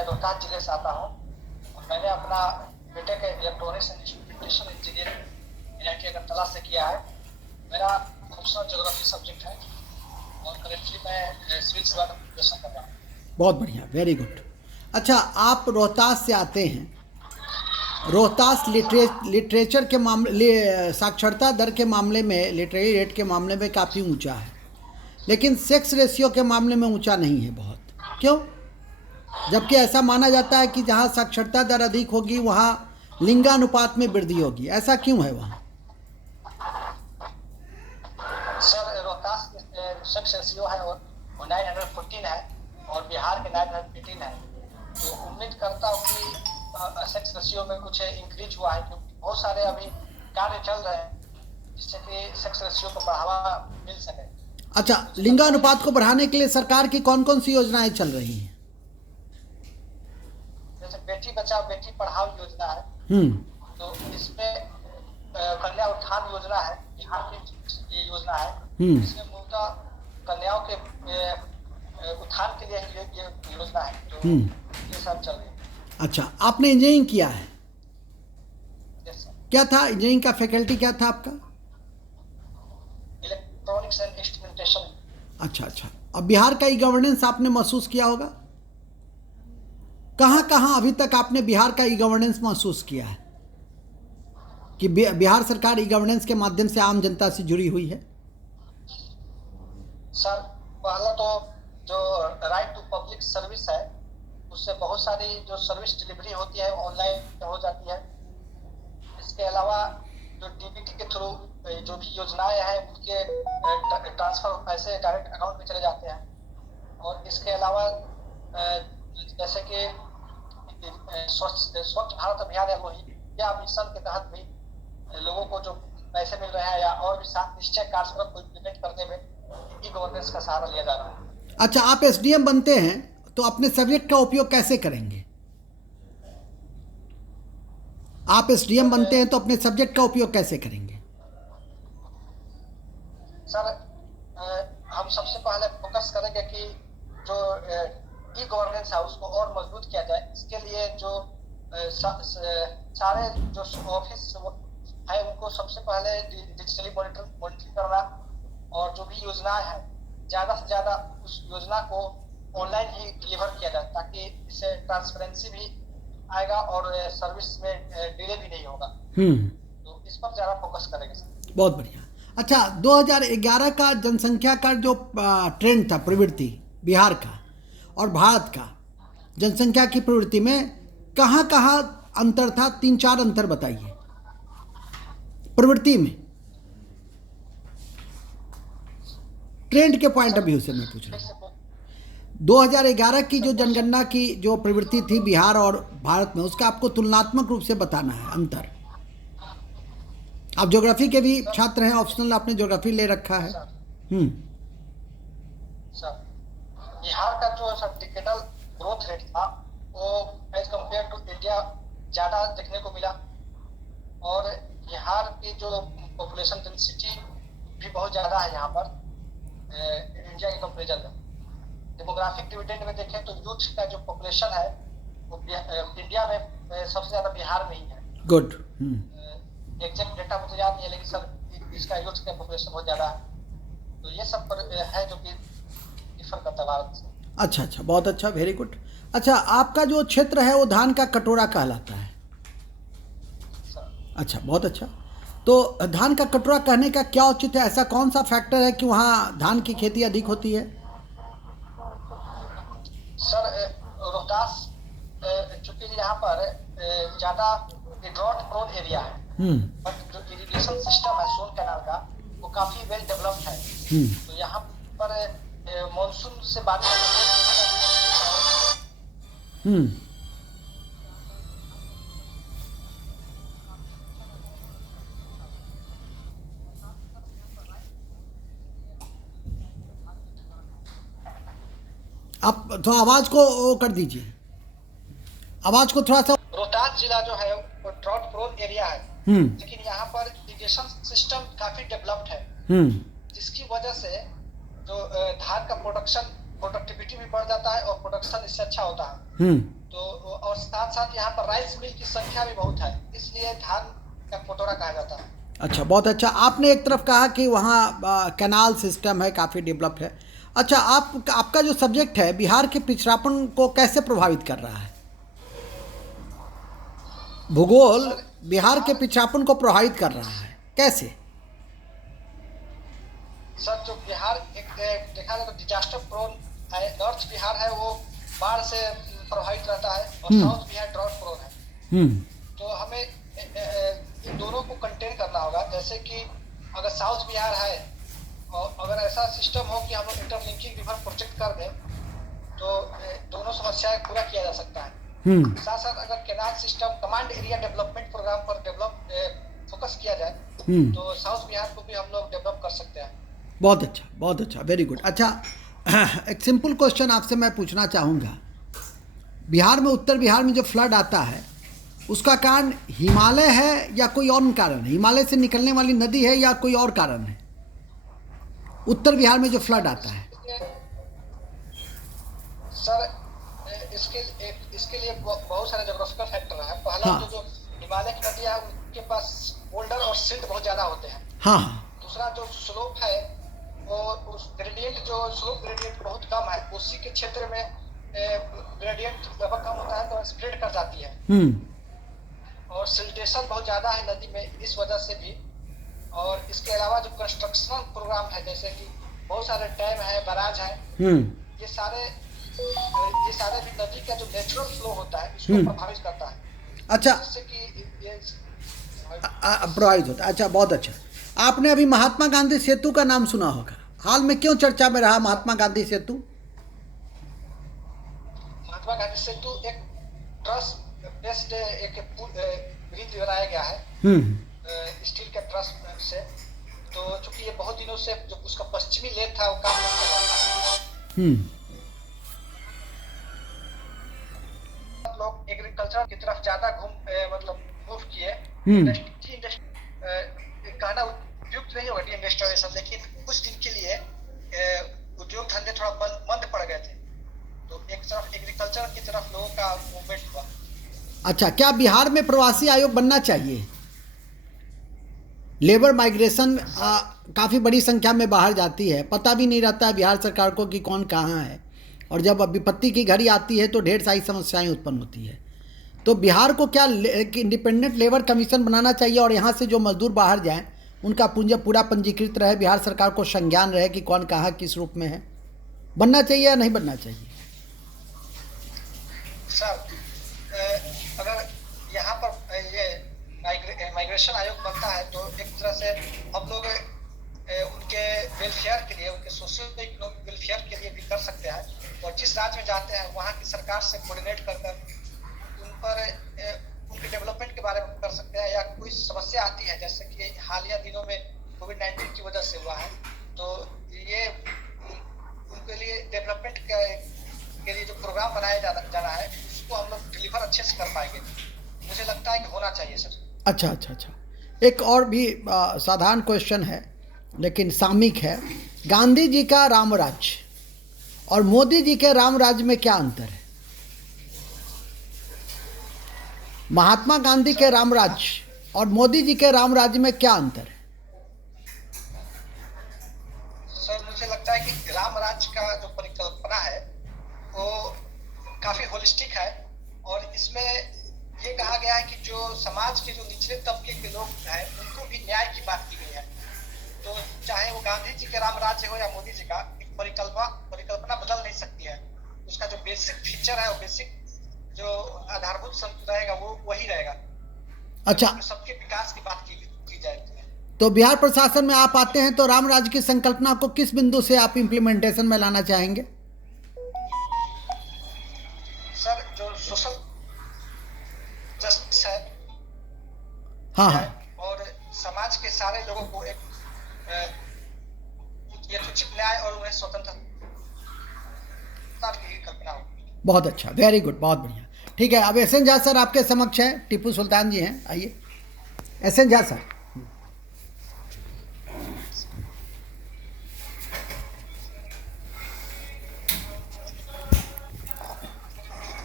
मैं रोहतास जिले से आता हूँ और मैंने अपना B Tech electronics and instrumentation engineering IIT Agartala से किया है। मेरा खूबसूरत ज्योग्राफी सब्जेक्ट है और करेंटली मैं सिविल सेवा का प्रिपरेशन कर रहा हूँ। बहुत बढ़िया, वेरी गुड। अच्छा, आप रोहतास से आते हैं। रोहतास लिटरेचर के मामले, साक्षरता दर के मामले में, लिटरेरी रेट के मामले में काफ़ी ऊंचा है, लेकिन सेक्स रेशियो के मामले में ऊंचा नहीं है बहुत। क्यों? जबकि ऐसा माना जाता है कि जहां साक्षरता दर अधिक होगी वहां लिंगानुपात में वृद्धि होगी। ऐसा क्यों है वहां? सर रोहतास सेक्स रेशियो है और 914 है और बिहार के 918 है। तो उम्मीद करता हूँ कि सेक्स रेशियो में कुछ इंक्रीज हुआ है, क्योंकि बहुत सारे अभी कार्य चल रहे हैं जिससे कि सेक्स रेशियो को बढ़ावा मिल सके। अच्छा, लिंगानुपात को बढ़ाने के लिए सरकार की कौन कौन सी योजनाएं चल रही हैं? जैसे बेटी बचाओ बेटी पढ़ाओ योजना है, तो इसमें कन्या उत्थान योजना है, बिहार की ये योजना है। इसमें मूलतः कन्याओं के उत्थान के लिए ये योजना है, तो ये सब चल रही है। अच्छा, आपने इंजीनियरिंग किया है? Yes sir. क्या था इंजीनियरिंग का फैकल्टी, क्या था आपका? Electronics and instrumentation. अच्छा अच्छा। अब बिहार का ई गवर्नेंस आपने महसूस किया होगा। कहाँ कहाँ अभी तक आपने बिहार का ई गवर्नेंस महसूस किया है कि बिहार सरकार ई गवर्नेंस के माध्यम से आम जनता से जुड़ी हुई है? सर पहला तो जो राइट टू पब्लिक सर्विस है, उससे बहुत सारी जो सर्विस डिलीवरी होती है ऑनलाइन हो जाती है। इसके अलावा जो डीबीटी के थ्रू जो भी योजनाएं हैं उनके ट्रांसफर पैसे डायरेक्ट अकाउंट में चले जाते हैं। और इसके अलावा जैसे कि स्वच्छ भारत अभियान है, वही या मिशन के तहत भी लोगों को जो पैसे मिल रहे हैं या और भी साथ निश्चय कार्यक्रम को इम्प्लीमेंट करने में ई गवर्नेंस का सहारा लिया जा रहा है। अच्छा, आप एसडीएम बनते हैं तो अपने सब्जेक्ट का उपयोग कैसे करेंगे? आप एसडीएम बनते हैं तो अपने सब्जेक्ट का उपयोग कैसे करेंगे? सर हम सबसे पहले फोकस करेंगे कि जो ई गवर्नेंस है उसको और मजबूत किया जाए। इसके लिए जो सारे जो ऑफिस है उनको सबसे पहले डिजिटली मॉनिटरिंग करना और जो भी योजनाएं हैं ज़्यादा से ज़्यादा उस योजना को ऑनलाइन ही डिलीवर किया जाए, ताकि इससे ट्रांसपेरेंसी भी आएगा और सर्विस में डिले भी नहीं होगा। तो इस पर ज़्यादा फोकस करेंगे सर। बहुत बढ़िया। अच्छा, 2011 का जनसंख्या का जो ट्रेंड था, प्रवृत्ति बिहार का और भारत का जनसंख्या की प्रवृत्ति में कहाँ कहाँ अंतर था? 3-4 अंतर बताइए प्रवृत्ति में, ट्रेंड के पॉइंट ऑफ व्यू से मैं पूछ रहा हूँ। 2011 की जो जनगणना की जो प्रवृत्ति थी बिहार और भारत में, उसका आपको तुलनात्मक रूप से बताना है अंतर। आप ज्योग्राफी के भी छात्र हैं, ऑप्शनल आपने ज्योग्राफी ले रखा है। सर बिहार का जो डिकेडल ग्रोथ रेट था वो एज कम्पेयर टू इंडिया ज़्यादा देखने को मिला और बिहार की जो पॉपुलेशन डेंसिटी भी बहुत ज़्यादा है यहाँ पर इंडिया के कंपेरिजन में। डेमोग्राफिक डिविडेंड में देखें तो यूथ का जो पॉपुलेशन है वो इंडिया में सबसे ज़्यादा बिहार में ही है। गुड। एग्जैक्ट डेटा मुझे याद नहीं है, लेकिन सर इसका यूथ का पॉपुलेशन बहुत ज़्यादा है। तो ये सब पर है जो कि डिफर करता है भारत से। अच्छा अच्छा, बहुत अच्छा, वेरी गुड। अच्छा, आपका जो क्षेत्र है वो धान का कटोरा कहलाता है। अच्छा, बहुत अच्छा। तो धान का कटोरा कहने का क्या औचित्य है? ऐसा कौन सा फैक्टर है कि वहाँ धान की खेती अधिक होती है? सर रोहतास चूंकि यहाँ पर ज़्यादा ड्रॉट प्रोन एरिया है, बट जो इरिगेशन सिस्टम है सोन कैनाल का वो काफ़ी वेल डेवलप्ड है। तो यहाँ पर मानसून से बात आप थोड़ा आवाज़ को वो कर दीजिए, आवाज़ को थोड़ा सा। रोहतास जिला जो है वो ड्रॉट प्रोन एरिया है, लेकिन यहाँ पर इरिगेशन सिस्टम काफ़ी डेवलप्ड है, जिसकी वजह से जो धान का प्रोडक्टिविटी भी बढ़ जाता है और प्रोडक्शन इससे अच्छा होता है। तो और साथ साथ यहाँ पर राइस मिल की संख्या भी बहुत है, इसलिए धान का कटोरा कहा जाता है। अच्छा, बहुत अच्छा। आपने एक तरफ कहा कि वहाँ कैनाल सिस्टम है, काफ़ी डेवलप्ड है। अच्छा, आपका जो सब्जेक्ट है बिहार के पिछड़ापन को कैसे प्रभावित कर रहा है? भूगोल सर बिहार के बिहार, पिछड़ापन को प्रभावित कर रहा है, कैसे? सर जो बिहार देखा जाए तो डिजास्टर प्रोन है। नॉर्थ बिहार है वो बाढ़ से प्रभावित रहता है, और हम्म। साउथ बिहार ड्रॉट प्रोन है। हम्म। तो हमें इन दोनों को कंटेन करना होगा। जैसे कि अगर साउथ बिहार है और अगर ऐसा सिस्टम हो कि हम लोग इंटरलिंकिंग रिवर प्रोजेक्ट कर दें, तो दोनों समस्याएं पूरा किया जा सकता है। हम्म। साथ साथ अगर canal system command area development programme पर फोकस किया जाए, हम्म। तो साउथ बिहार को भी हम लोग डेवलप कर सकते हैं। बहुत अच्छा, बहुत अच्छा, वेरी गुड। अच्छा, एक सिंपल क्वेश्चन आपसे मैं पूछना चाहूँगा। बिहार में, उत्तर बिहार में जो फ्लड आता है, उसका कारण हिमालय है या कोई और कारण है? हिमालय से निकलने वाली नदी है या कोई और कारण है? उत्तर बिहार में जो फ्लड आता है। सर इसके लिए बहुत सारे जोग्राफिकल फैक्टर है। पहला हाँ। तो जो हिमालय की नदियां है उनके पास बोल्डर और सिल्ट बहुत ज्यादा होते हैं। हाँ। हाँ। दूसरा जो स्लोप है, वो उस ग्रेडियंट, जो स्लोप ग्रेडियंट बहुत कम है, उसी के क्षेत्र में ग्रेडियंट लगभग कम होता है तो स्प्रेड कर जाती है। हम्म। और सिल्टेशन बहुत ज्यादा है नदी में, इस वजह से भी। और इसके अलावा जो कंस्ट्रक्शनल प्रोग्राम है, जैसे कि बहुत सारे डैम है, बराज है, हम्म। ये सारे भी नदी का जो नेचुरल फ्लो होता है इसको हम्म। प्रभावित करता है, अच्छा, जिससे कि ये प्रभावित होता है। अच्छा, बहुत अच्छा। आपने अभी महात्मा गांधी सेतु का नाम सुना होगा। हाल में क्यों चर्चा में रहा महात्मा गांधी सेतु? महात्मा गांधी सेतु एक ट्रस्ट बेस्ड एक ब्रिज बनाया गया है, हम्म। स्टील के ट्रस्ट से। तो चूंकि ये बहुत दिनों से जो उसका पश्चिमी लेग था वो काम नहीं कर रहा था, हम्म। लोग एग्रीकल्चर की तरफ ज्यादा मतलब मूव किए। हम्म। कहना उपयुक्त नहीं होगा डी इंडस्ट्रियलाइजेशन, लेकिन कुछ दिन के लिए उद्योग धंधे थोड़ा मंद पड़ गए थे, तो एक तरफ एग्रीकल्चर की तरफ लोगों का मूवमेंट हुआ। अच्छा, क्या बिहार में प्रवासी आयोग बनना चाहिए? लेबर माइग्रेशन सर काफ़ी बड़ी संख्या में बाहर जाती है, पता भी नहीं रहता है बिहार सरकार को कि कौन कहाँ है, और जब विपत्ति की घड़ी आती है तो ढेर सारी समस्याएं उत्पन्न होती है। तो बिहार को क्या एक इंडिपेंडेंट लेबर कमीशन बनाना चाहिए, और यहाँ से जो मजदूर बाहर जाएं उनका पूरा पंजीकृत रहे, बिहार सरकार को संज्ञान रहे कि कौन कहाँ किस रूप में है? बनना चाहिए या नहीं बनना चाहिए? सर अगर यहाँ पर ये माइग्रेशन आयोग बनता है, तो एक तरह से हम लोग उनके वेलफेयर के लिए, उनके सोशल इकोनॉमिक वेलफेयर के लिए भी कर सकते हैं। और जिस राज्य में जाते हैं वहाँ की सरकार से कोऑर्डिनेट कर उन पर उनके डेवलपमेंट के बारे में कर सकते हैं। या कोई समस्या आती है, जैसे कि हालिया दिनों में कोविड-19 की वजह से हुआ है, तो ये उनके लिए डेवलपमेंट के लिए जो प्रोग्राम बनाया जाना है, उसको हम लोग डिलीवर अच्छे से कर पाएंगे। मुझे लगता है कि होना चाहिए सर। अच्छा, अच्छा, अच्छा। एक और भी साधारण क्वेश्चन है लेकिन सामयिक है। गांधी जी का रामराज्य और मोदी जी के रामराज्य में क्या अंतर है? महात्मा गांधी के रामराज्य और मोदी जी के रामराज्य में क्या अंतर है? सर मुझे लगता है कि राम राज्य का जो परिकल्पना है वो काफी होलिस्टिक है, और इसमें ये कहा गया है कि जो समाज के जो निचले तबके के लोग हैं उनको भी न्याय की बात की गई है। तो चाहे वो गांधी जी के राम राज्य हो या मोदी जी का, एक परिकल्पना बदल नहीं सकती है। उसका जो बेसिक फीचर है, वो बेसिक जो आधारभूत रहेगा वो वही रहेगा। अच्छा, सबके विकास की बात की जाएगी। तो बिहार प्रशासन में आप आते हैं तो राम राज्य की संकल्पना को किस बिंदु से आप इम्प्लीमेंटेशन में लाना चाहेंगे? सर जो सोशल जस्टिस है, हाँ, हाँ, और समाज के सारे लोगों को एक यथोचित न्याय और उन्हें स्वतंत्रता की कल्पना हो। बहुत अच्छा, वेरी गुड, बहुत बढ़िया। ठीक है, अब एसएन झा सर आपके समक्ष है। टीपू सुल्तान जी हैं, आइए। SN Jha sir.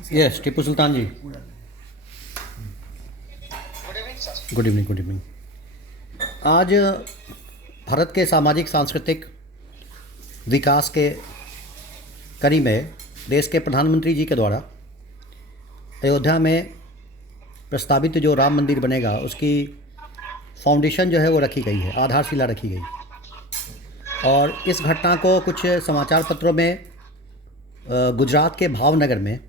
Yes Tipu Sultan ji, good evening sir. Good evening, good evening. आज भारत के सामाजिक सांस्कृतिक विकास के कड़ी में देश के प्रधानमंत्री जी के द्वारा अयोध्या में प्रस्तावित जो राम मंदिर बनेगा उसकी फाउंडेशन जो है वो रखी गई है, आधारशिला रखी गई। और इस घटना को कुछ समाचार पत्रों में गुजरात के भावनगर में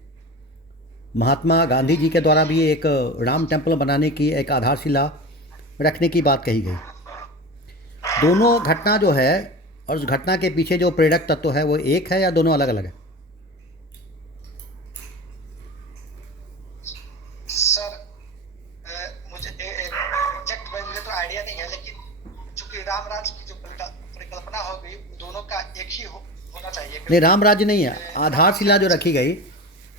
महात्मा गांधी जी के द्वारा भी एक राम टेम्पल बनाने की एक आधारशिला रखने की बात कही गई। दोनों घटना जो है और उस घटना के पीछे जो प्रेरक तत्व है वो एक है या दोनों अलग अलग है? सर मुझे एग्जैक्ट मुझे तो आइडिया नहीं है, लेकिन चूंकि राम राज्य की जो परिकल्पना हो गई दोनों का एक ही होना चाहिए। नहीं, राम राज्य नहीं है, आधारशिला जो रखी गई,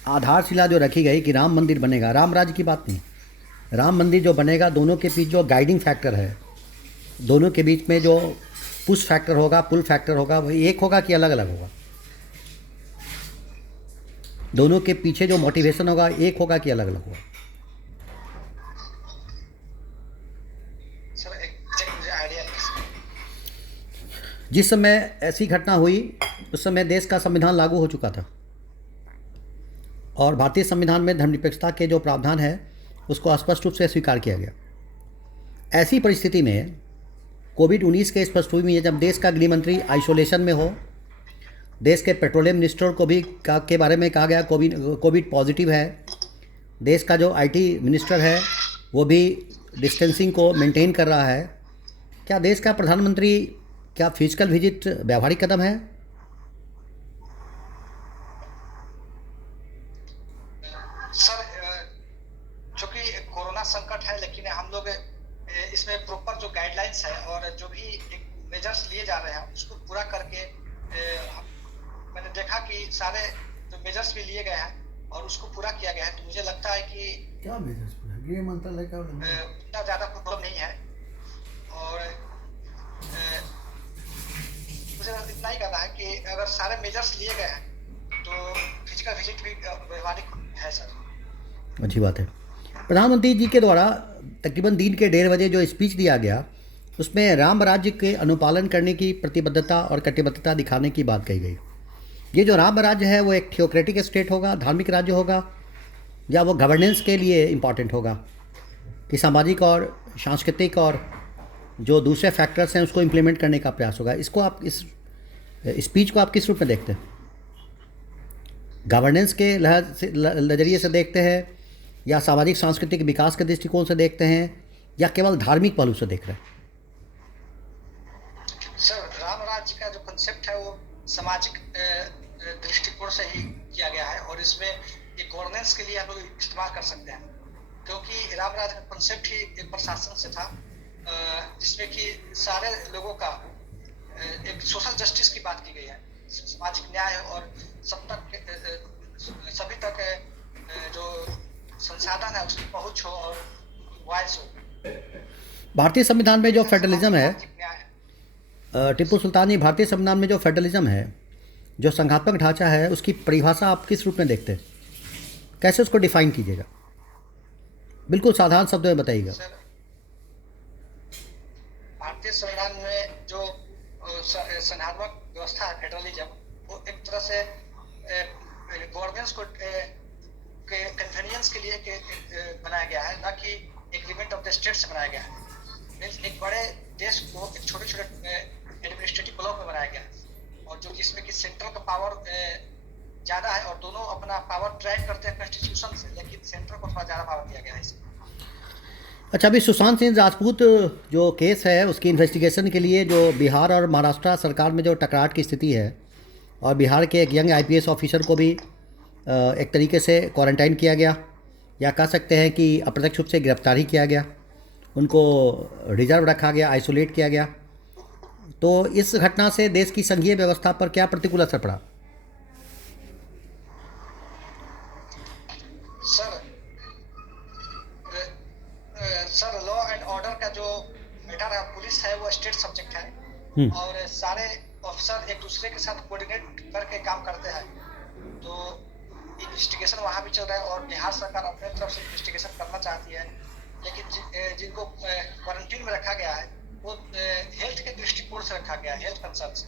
आधारशिला जो रखी गई कि राम मंदिर बनेगा, राम राज्य की बात नहीं। राम मंदिर जो बनेगा दोनों के बीच जो गाइडिंग फैक्टर है, दोनों के बीच में जो पुश फैक्टर होगा, पुल फैक्टर होगा, वो एक होगा कि अलग अलग होगा? दोनों के पीछे जो मोटिवेशन होगा एक होगा कि अलग अलग होगा? सर एग्जैक्ट मुझे आइडिया नहीं। जिस समय ऐसी घटना हुई उस समय देश का संविधान लागू हो चुका था और भारतीय संविधान में धर्मनिरपेक्षता के जो प्रावधान है उसको स्पष्ट रूप से स्वीकार किया गया। ऐसी परिस्थिति में कोविड-19 के इस पृष्ठभूमि में जब देश का गृह मंत्री आइसोलेशन में हो, देश के पेट्रोलियम मिनिस्टर को भी के बारे में कहा गया कोविड पॉजिटिव है, देश का जो आईटी मिनिस्टर है वो भी डिस्टेंसिंग को मेंटेन कर रहा है, क्या देश का प्रधानमंत्री क्या फिजिकल विजिट व्यावहारिक कदम है? सर चूंकि कोरोना संकट है, लेकिन हम लोग इसमें प्रॉपर जो गाइडलाइंस है और जो भी मेजर्स लिए जा रहे हैं उसको पूरा करके मैंने देखा कि सारे जो मेजर्स भी लिए गए हैं और उसको पूरा किया गया है, तो मुझे लगता है कि क्या मेजर्स पूरा? गृह मंत्रालय का उतना ज़्यादा प्रॉब्लम नहीं है। और मुझे इतना ही कहना है कि अगर सारे मेजर्स लिए गए हैं तो फिजिकल विजिट भी व्यवहारिक है सर। अच्छी बात है। प्रधानमंत्री जी के द्वारा तकरीबन दिन के 1:30 बजे जो स्पीच दिया गया उसमें राम राज्य के अनुपालन करने की प्रतिबद्धता और कटिबद्धता दिखाने की बात कही गई। ये जो राम राज्य है वो एक थियोक्रेटिक स्टेट होगा, धार्मिक राज्य होगा, या वो गवर्नेंस के लिए इम्पॉर्टेंट होगा कि सामाजिक और सांस्कृतिक और जो दूसरे फैक्टर्स हैं उसको इम्प्लीमेंट करने का प्रयास होगा? इसको आप इस स्पीच को आप किस रूप में देखते हैं? गवर्नेंस के नज़रिए से देखते हैं या सामाजिक सांस्कृतिक विकास के दृष्टिकोण से देखते हैं या केवल धार्मिक पहलू से देख रहे हैं? सर राम राज्य का जो कंसेप्ट है वो सामाजिक दृष्टिकोण से ही किया गया है और इसमें ये गवर्नेंस के लिए हम लोग इस्तेमाल कर सकते हैं, क्योंकि राम राज्य का कंसेप्ट ही एक प्रशासन से था जिसमें कि सारे लोगों का एक सोशल जस्टिस की बात की गई है, सामाजिक न्याय और सभी तक जो संसाधन है उसकी पहुंच हो और वॉइस हो। भारतीय संविधान में जो फेडरलिज्म है, टीपू सुल्तान जी, भारतीय संविधान में जो फेडरलिज्म है, जो संघात्मक ढांचा है, उसकी परिभाषा आप किस रूप में देखते हैं? कैसे उसको डिफाइन कीजिएगा? बिल्कुल साधारण शब्दों में बताइएगा। भारतीय संविधान में जो संघात्मक व्यवस्था है फेडरलिज्म, वो एक तरह से गवर्नेंस को कन्वीनियंस के लिए बनाया गया है, ना कि एग्रीमेंट ऑफ द स्टेट से बनाया गया है। एक बड़े देश को एक छोटे छोटे एडमिनिस्ट्रेटिव ब्लॉक में बनाया गया है और जो जिसमें कि सेंट्रल का पावर ज़्यादा है और दोनों अपना पावर ड्राइव करते हैं कॉन्स्टिट्यूशन से, लेकिन सेंट्रल को थोड़ा ज़्यादा पावर दिया गया है इसमें। अच्छा, अभी सुशांत सिंह राजपूत जो केस है उसकी इन्वेस्टिगेशन के लिए जो बिहार और महाराष्ट्र सरकार में जो टकराट की स्थिति है और बिहार के एक यंग IPS ऑफिसर को भी एक तरीके से क्वारंटाइन किया गया या कह सकते हैं कि अप्रत्यक्ष रूप से गिरफ्तारी किया गया, उनको रिजर्व रखा गया, आइसोलेट किया गया, तो इस घटना से देश की संघीय व्यवस्था पर क्या प्रतिकूल असर पड़ा? सर लॉ एंड ऑर्डर का जो मैटर है, पुलिस है वो स्टेट सब्जेक्ट है और सारे ऑफिसर एक दूसरे के साथ कोऑर्डिनेट करके काम करते हैं, तो इन्वेस्टिगेशन वहाँ भी चल रहा है और बिहार सरकार अपने तरफ से इन्वेस्टिगेशन करना चाहती है, लेकिन जिनको क्वारंटीन में रखा गया है वो हेल्थ के दृष्टिकोण से रखा गया है, हेल्थ कंसर्न से।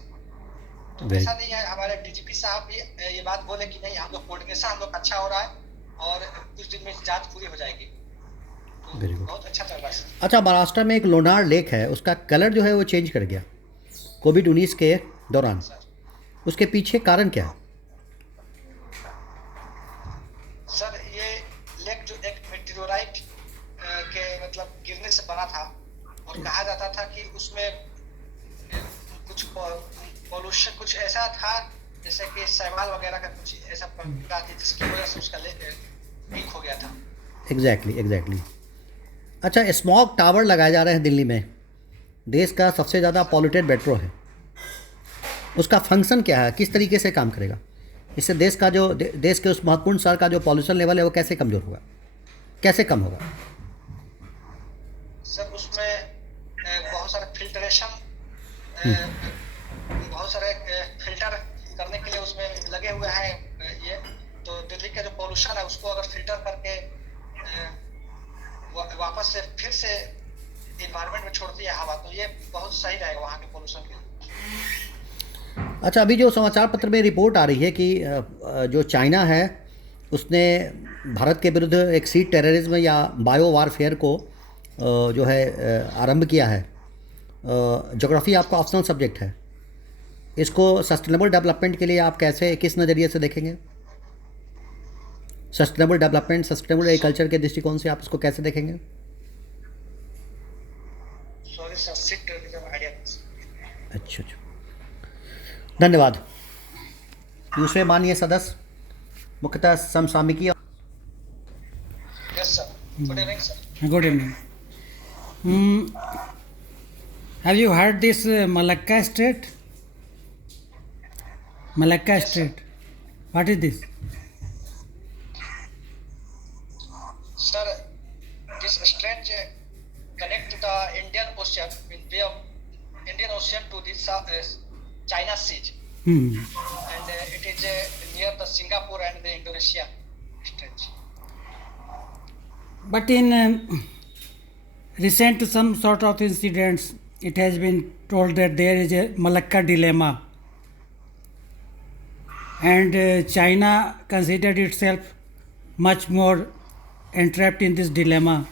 तो ऐसा नहीं है, हमारे डीजीपी साहब भी ये बात बोले कि नहीं, हम लोग कोऑर्डिनेशन हम लोग अच्छा हो रहा है और कुछ दिन में जांच पूरी हो जाएगी। तो बहुत अच्छा चल रहा है। अच्छा, महाराष्ट्र में एक लोनार लेक है, उसका कलर जो है वो चेंज कर गया कोविड-19 के दौरान, उसके पीछे कारण क्या है? सर ये लेक जो एक मेटेओराइट के मतलब गिरने से बना था और कहा जाता था कि उसमें कुछ पॉल्यूशन कुछ ऐसा था जैसे कि शैवाल वगैरह का कुछ ऐसा प्रक्रिया थी जिसकी वजह से उसका लीक हो गया था। एग्जैक्टली। अच्छा, स्मॉग टावर लगाए जा रहे हैं दिल्ली में, देश का सबसे ज़्यादा पॉल्यूटेड मेट्रो है, उसका फंक्शन क्या है, किस तरीके से काम करेगा? इससे देश का जो देश के उस महत्वपूर्ण शहर का जो पॉल्यूशन लेवल है वो कैसे कमज़ोर होगा, कैसे कम होगा? सर उसमें बहुत सारे फिल्ट्रेशन बहुत सारे फिल्टर करने के लिए उसमें लगे हुए हैं ये, तो दिल्ली का जो पॉल्यूशन है उसको अगर फिल्टर करके वापस से फिर से इन्वायरमेंट में छोड़ दिया हवा, तो ये बहुत सही रहेगा वहाँ के पॉल्यूशन के लिए। अच्छा, अभी जो समाचार पत्र में रिपोर्ट आ रही है कि जो चाइना है उसने भारत के विरुद्ध एक सीड टेररिज्म या बायो वारफेयर को जो है आरंभ किया है। ज्योग्राफी आपका ऑप्शनल सब्जेक्ट है, इसको सस्टेनेबल डेवलपमेंट के लिए आप कैसे, किस नज़रिए से देखेंगे? सस्टेनेबल डेवलपमेंट, सस्टेनेबल एग्रीकल्चर के दृष्टिकोण से आप इसको कैसे देखेंगे? Sorry sir, seed terrorism idea. अच्छा, धन्यवाद। दूसरे माननीय सदस्य मुख्यतः समसामयिकी। Yes sir, good evening sir. Good evening. Have you heard this Malacca Strait? Malacca Yes, sir. Strait. What is this? Sir, this stretch connect the Indian Ocean with Bay of Indian Ocean to this China Sea, and it is near the Singapore and the Indonesia stretch. But in recent some sort of incidents, it has been told that there is a Malacca dilemma, and China considered itself much more entrapped in this dilemma.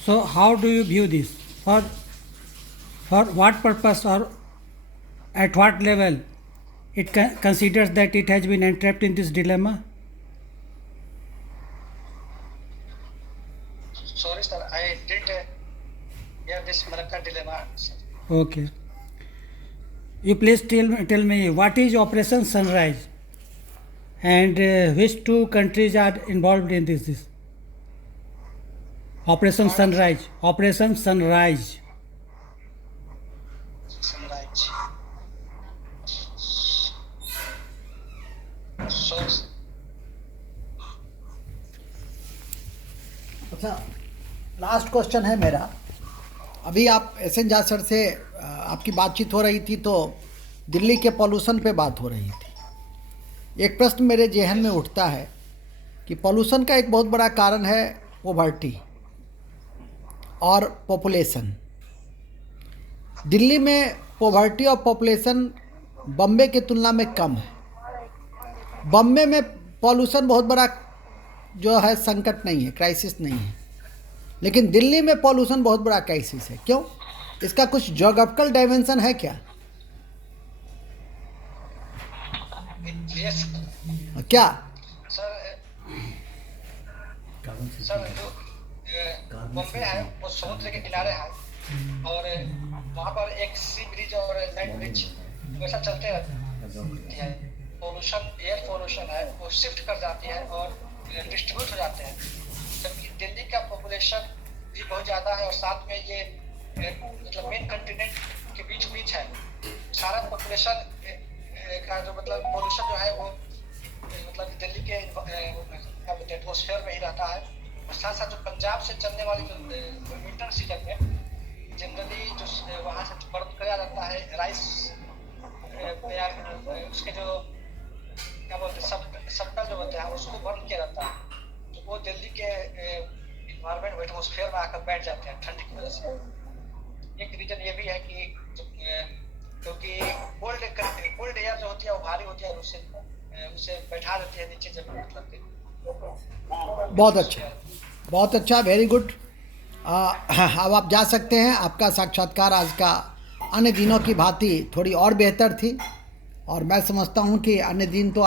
So how do you view this? For what purpose or at what level it considers that it has been entrapped in this dilemma? Sorry sir, I didn't hear this Malacca dilemma, sir. Okay. You please tell me what is Operation Sunrise and which two countries are involved in this? Operation Sunrise. Operation Sunrise. Sunrise. Sorry sir. अच्छा, last question है मेरा। अभी आप SN Jha sir से आपकी बातचीत हो रही थी तो दिल्ली के पॉल्यूशन पे बात हो रही थी। एक प्रश्न मेरे जहन में उठता है कि पॉल्यूशन का एक बहुत बड़ा कारण है पॉवर्टी और पॉपुलेशन। दिल्ली में पॉवर्टी और पॉपुलेशन बम्बे की तुलना में कम है। बम्बे में पॉल्यूशन बहुत बड़ा जो है संकट नहीं है, क्राइसिस नहीं है, लेकिन दिल्ली में पॉल्यूशन बहुत बड़ा क्राइसिस है। क्यों? इसका कुछ ज्योग्राफिकल डायमेंशन है क्या? Yes. क्या? सर जो बॉम्बे है वो समुद्र के किनारे है और वहाँ पर एक सी ब्रिज और लैंड ब्रिज वैसा चलते रहते हैं। पोल्यूशन, एयर पोल्यूशन है वो शिफ्ट कर जाती है और डिस्ट्रीब्यूट हो जाते हैं, जबकि दिल्ली का पॉपुलेशन भी बहुत ज़्यादा है और साथ में ये मतलब मेन कंटिनेंट के बीच है। सारा पॉपुलेशन का जो मतलब पोल्यूशन जो है वो मतलब दिल्ली के एटमॉस्फेयर में ही रहता है। और साथ साथ जो पंजाब से चलने वाली जो विंटर सीजन में जनरली जो वहाँ से बर्फ किया जाता है राइस उसके जो क्या बोलते हैं सब्टा जो होते हैं उसको एटमोसफेयर में आकर बैठ जाते हैं ठंड की वजह से। एक रीजन ये भी है कि क्योंकि कोल्ड एयर जो होती है वो भारी होती है, उसे बैठा देती है नीचे जमीन पर करके। बहुत अच्छा, वेरी गुड। अब आप जा सकते हैं। आपका साक्षात्कार आज का अन्य दिनों की भांति थोड़ी और बेहतर थी, और मैं समझता हूं कि अन्य दिन तो